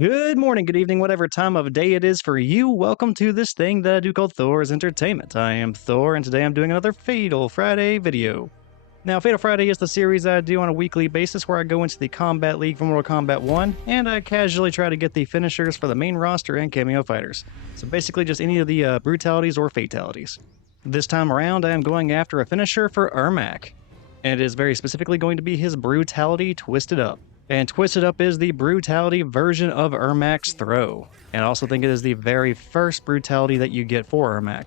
Good morning, good evening, whatever time of day it is for you. Welcome to this thing that I do call Thor's Entertainment. I am Thor, and today I'm doing another Fatal Friday video. Now, Fatal Friday is the series I do on a weekly basis where I go into the Kombat League for Mortal Kombat 1, and I casually try to get the finishers for the main roster and cameo fighters. So basically just any of the brutalities or fatalities. This time around, I am going after a finisher for Ermac, and it is very specifically going to be his Brutality Twisted Up. And Twisted Up is the brutality version of Ermac's throw. And I also think it is the very first brutality that you get for Ermac.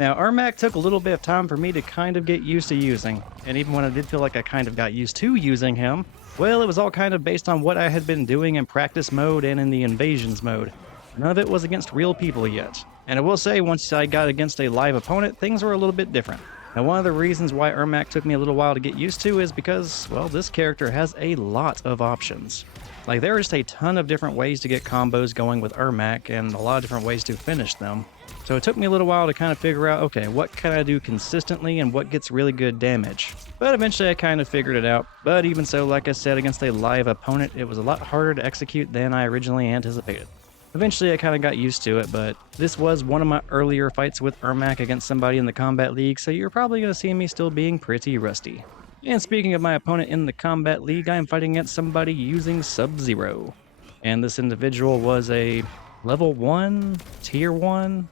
Now, Ermac took a little bit of time for me to kind of get used to using. And even when I did feel like I kind of got used to using him, well, it was all kind of based on what I had been doing in practice mode and in the invasions mode. None of it was against real people yet. And I will say, once I got against a live opponent, things were a little bit different. Now, one of the reasons why Ermac took me a little while to get used to is because, well, this character has a lot of options. Like, there are just a ton of different ways to get combos going with Ermac and a lot of different ways to finish them. So it took me a little while to kind of figure out, okay, what can I do consistently and what gets really good damage? But eventually I kind of figured it out. But even so, like I said, against a live opponent, it was a lot harder to execute than I originally anticipated. Eventually I kind of got used to it, but this was one of my earlier fights with Ermac against somebody in the Kombat League, so you're probably going to see me still being pretty rusty. And speaking of my opponent in the Kombat League, I am fighting against somebody using Subzero. And this individual was a level 1, tier 1,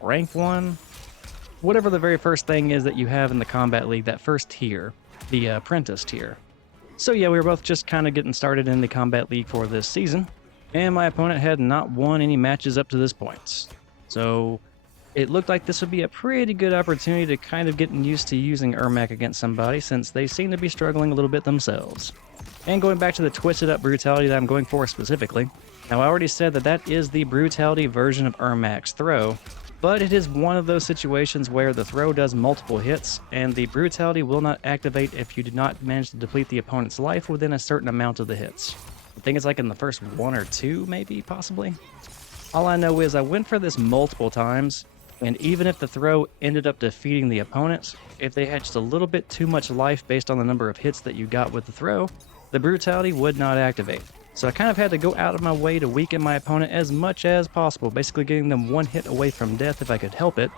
rank 1, whatever the very first thing is that you have in the Kombat League, that first tier, the apprentice tier. So yeah, we were both just kind of getting started in the Kombat League for this season. And my opponent had not won any matches up to this point. So it looked like this would be a pretty good opportunity to kind of get used to using Ermac against somebody, since they seem to be struggling a little bit themselves. And going back to the Twisted Up brutality that I'm going for specifically, now I already said that that is the brutality version of Ermac's throw, but it is one of those situations where the throw does multiple hits, and the brutality will not activate if you do not manage to deplete the opponent's life within a certain amount of the hits. I think it's like in the first 1 or 2, maybe, possibly. All I know is I went for this multiple times, and even if the throw ended up defeating the opponent, if they had just a little bit too much life based on the number of hits that you got with the throw, the brutality would not activate. So I kind of had to go out of my way to weaken my opponent as much as possible, basically getting them one hit away from death if I could help it.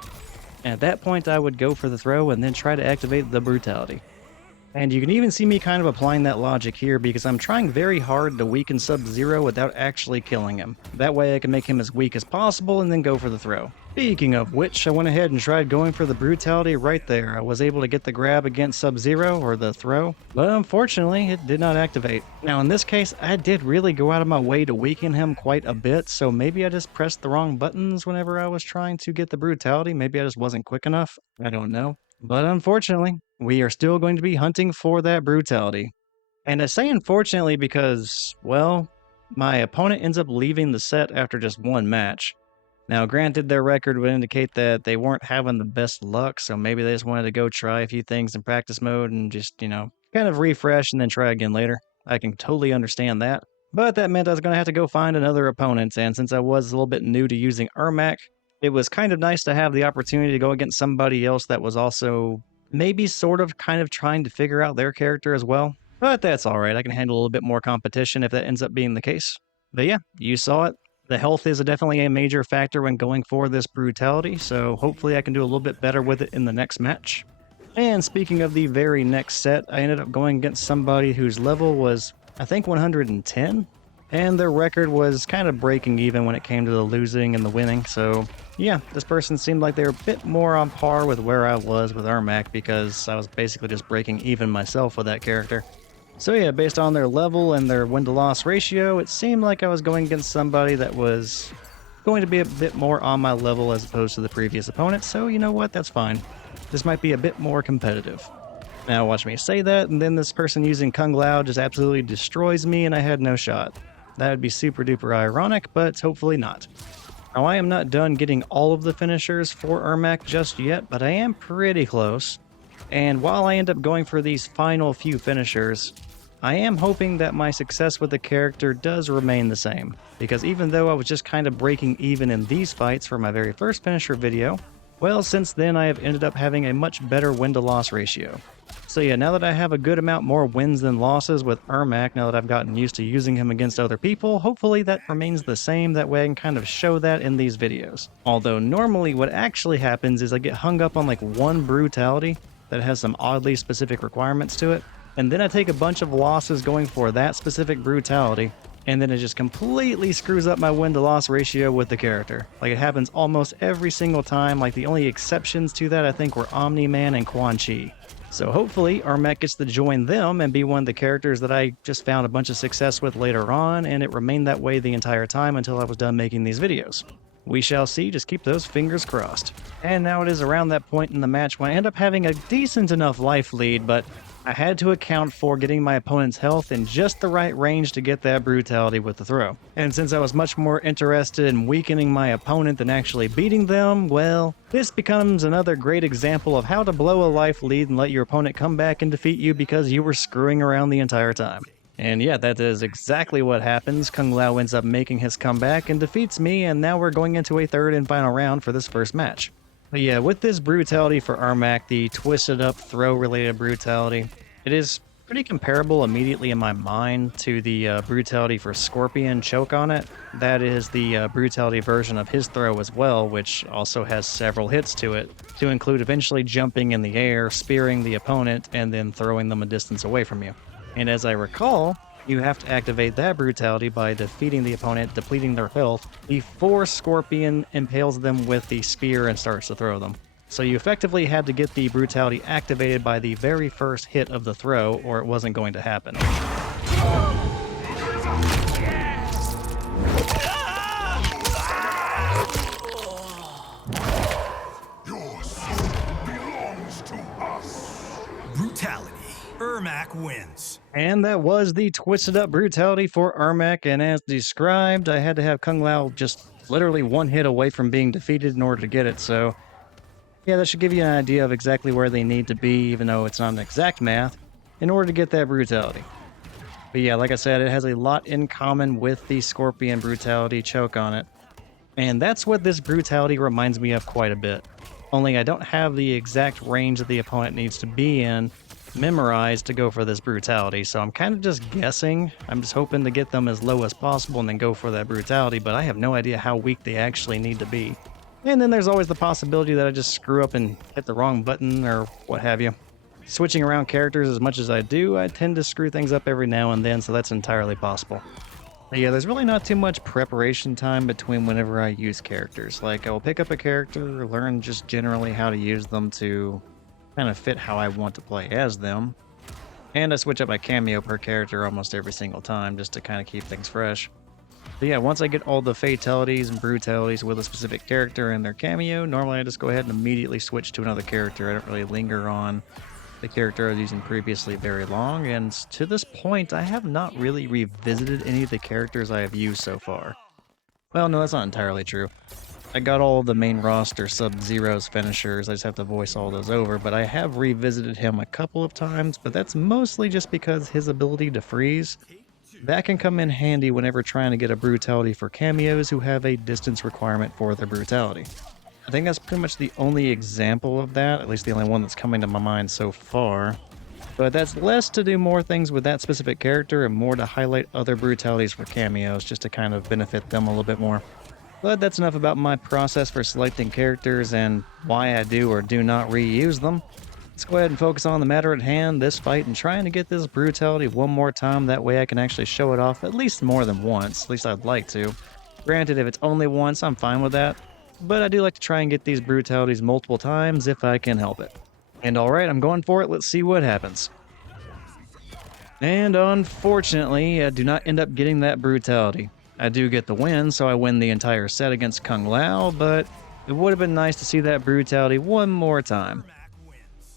And at that point I would go for the throw and then try to activate the brutality. And you can even see me kind of applying that logic here because I'm trying very hard to weaken Sub-Zero without actually killing him. That way I can make him as weak as possible and then go for the throw. Speaking of which, I went ahead and tried going for the brutality right there. I was able to get the grab against Sub-Zero, or the throw, but unfortunately it did not activate. Now in this case, I did really go out of my way to weaken him quite a bit, so maybe I just pressed the wrong buttons whenever I was trying to get the brutality. Maybe I just wasn't quick enough. I don't know. But unfortunately, we are still going to be hunting for that brutality. And I say unfortunately because, well, my opponent ends up leaving the set after just one match. Now, granted, their record would indicate that they weren't having the best luck, so maybe they just wanted to go try a few things in practice mode and just, kind of refresh and then try again later. I can totally understand that. But that meant I was going to have to go find another opponent, and since I was a little bit new to using Ermac, it was kind of nice to have the opportunity to go against somebody else that was also maybe sort of kind of trying to figure out their character as well. But that's alright, I can handle a little bit more competition if that ends up being the case. But yeah, you saw it. The health is definitely a major factor when going for this brutality, so hopefully I can do a little bit better with it in the next match. And speaking of the very next set, I ended up going against somebody whose level was, I think, 110? And their record was kind of breaking even when it came to the losing and the winning, so yeah, this person seemed like they were a bit more on par with where I was with Ermac because I was basically just breaking even myself with that character. So yeah, based on their level and their win-to-loss ratio, it seemed like I was going against somebody that was going to be a bit more on my level as opposed to the previous opponent, so you know what, that's fine. This might be a bit more competitive. Now watch me say that, and then this person using Kung Lao just absolutely destroys me and I had no shot. That would be super duper ironic, but hopefully not. Now I am not done getting all of the finishers for Ermac just yet, but I am pretty close. And while I end up going for these final few finishers, I am hoping that my success with the character does remain the same. Because even though I was just kind of breaking even in these fights for my very first finisher video, well, since then I have ended up having a much better win-to-loss ratio. So yeah, now that I have a good amount more wins than losses with Ermac, now that I've gotten used to using him against other people, hopefully that remains the same, that way I can kind of show that in these videos. Although normally what actually happens is I get hung up on like one brutality that has some oddly specific requirements to it, and then I take a bunch of losses going for that specific brutality, and then it just completely screws up my win-to-loss ratio with the character. Like, it happens almost every single time. Like, the only exceptions to that I think were Omni-Man and Quan Chi. So hopefully Ermac gets to join them and be one of the characters that I just found a bunch of success with later on, and it remained that way the entire time until I was done making these videos. We shall see, just keep those fingers crossed. And now it is around that point in the match when I end up having a decent enough life lead, but I had to account for getting my opponent's health in just the right range to get that brutality with the throw. And since I was much more interested in weakening my opponent than actually beating them, well, this becomes another great example of how to blow a life lead and let your opponent come back and defeat you because you were screwing around the entire time. And yeah, that is exactly what happens. Kung Lao ends up making his comeback and defeats me, and now we're going into a third and final round for this first match. But yeah, with this brutality for Ermac, the twisted up throw related brutality, it is pretty comparable immediately in my mind to the brutality for Scorpion choke on it. That is the brutality version of his throw as well, which also has several hits to it, to include eventually jumping in the air, spearing the opponent, and then throwing them a distance away from you. And as I recall, you have to activate that brutality by defeating the opponent, depleting their health, before Scorpion impales them with the spear and starts to throw them. So you effectively had to get the brutality activated by the very first hit of the throw, or it wasn't going to happen. Your soul belongs to us. Brutality. Ermac wins. And that was the twisted up brutality for Ermac, and as described, I had to have Kung Lao just literally one hit away from being defeated in order to get it, so yeah, that should give you an idea of exactly where they need to be, even though it's not an exact math, in order to get that brutality. But yeah, like I said, it has a lot in common with the Scorpion brutality choke on it, and that's what this brutality reminds me of quite a bit. Only I don't have the exact range that the opponent needs to be in memorized to go for this brutality, so I'm kind of just guessing. I'm just hoping to get them as low as possible and then go for that brutality, but I have no idea how weak they actually need to be. And then there's always the possibility that I just screw up and hit the wrong button or what have you. Switching around characters as much as I do, I tend to screw things up every now and then, so that's entirely possible. But yeah, there's really not too much preparation time between whenever I use characters. Like, I will pick up a character, learn just generally how to use them to kind of fit how I want to play as them. And I switch up my kameo per character almost every single time just to kind of keep things fresh. But yeah, once I get all the fatalities and brutalities with a specific character and their kameo, normally I just go ahead and immediately switch to another character. I don't really linger on the character I was using previously very long, and to this point I have not really revisited any of the characters I have used so far. Well, no, that's not entirely true. I got all the main roster Sub-Zero's finishers, I just have to voice all those over, but I have revisited him a couple of times, but that's mostly just because his ability to freeze, that can come in handy whenever trying to get a brutality for cameos who have a distance requirement for their brutality. I think that's pretty much the only example of that, at least the only one that's coming to my mind so far. But that's less to do more things with that specific character and more to highlight other brutalities for cameos, just to kind of benefit them a little bit more. But that's enough about my process for selecting characters and why I do or do not reuse them. Let's go ahead and focus on the matter at hand, this fight, and trying to get this brutality one more time. That way I can actually show it off at least more than once. At least I'd like to. Granted, if it's only once, I'm fine with that. But I do like to try and get these brutalities multiple times if I can help it. And alright, I'm going for it. Let's see what happens. And unfortunately, I do not end up getting that brutality. I do get the win, so I win the entire set against Kung Lao, but it would have been nice to see that brutality one more time.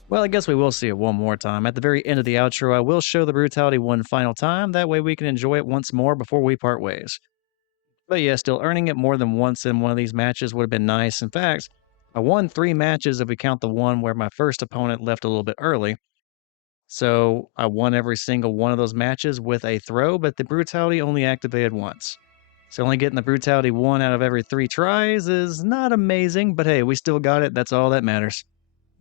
Well, I guess we will see it one more time. At the very end of the outro, I will show the brutality one final time, that way we can enjoy it once more before we part ways. But yeah, still earning it more than once in one of these matches would have been nice. In fact, I won 3 matches if we count the one where my first opponent left a little bit early. So I won every single one of those matches with a throw, but the brutality only activated once. So only getting the brutality 1 out of every 3 tries is not amazing, but hey, we still got it, that's all that matters.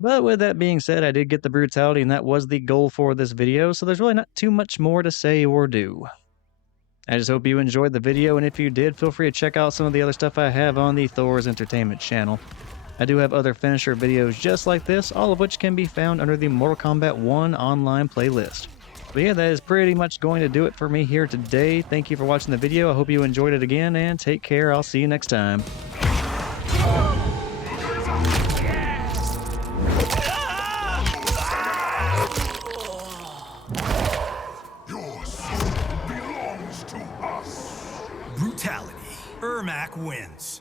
But with that being said, I did get the brutality, and that was the goal for this video, so there's really not too much more to say or do. I just hope you enjoyed the video, and if you did, feel free to check out some of the other stuff I have on the Thor's Entertainment channel. I do have other finisher videos just like this, all of which can be found under the Mortal Kombat 1 online playlist. But yeah, that is pretty much going to do it for me here today. Thank you for watching the video. I hope you enjoyed it again, and take care. I'll see you next time. Your soul belongs to us. Brutality. Ermac wins.